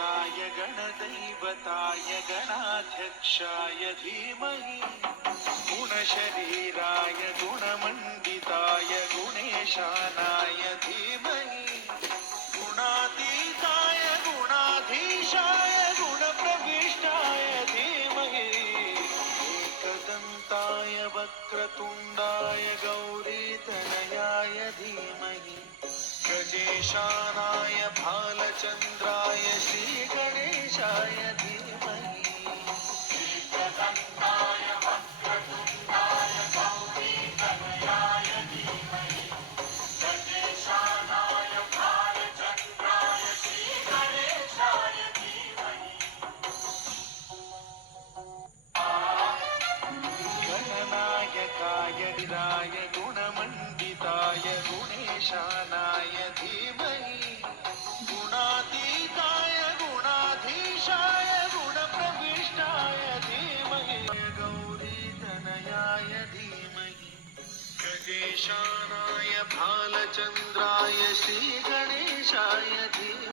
गणेशाय गणदैवताय गणाध्यक्षाय धीमहि गुणशरीराय गुणमण्डिताय गुणेशानाय धीमहि गुणातीताय गुणाधीशाय गुणप्रविष्टाय धीमहि एकदन्ताय वक्रतुण्डाय गौरीतनयाय धीमहि गजेशानाय भालचन्द्राय श्रीगणेशाय धीमहि एकदन्ताय वक्रतुण्डाय गौरीतनयाय धीमहि गजेशानाय भालचन्द्राय श्रीगणेशाय धीमहि गणनायकाय गिराय गुणमण्डिताय गुणेशानाय धीमहि गुणातीताय गुणाधीशाय गुणप्रविष्टाय धीमहि गौरीतनयाय धीमहि गजेशानाय भालचन्द्राय श्रीगणेशाय धीमहि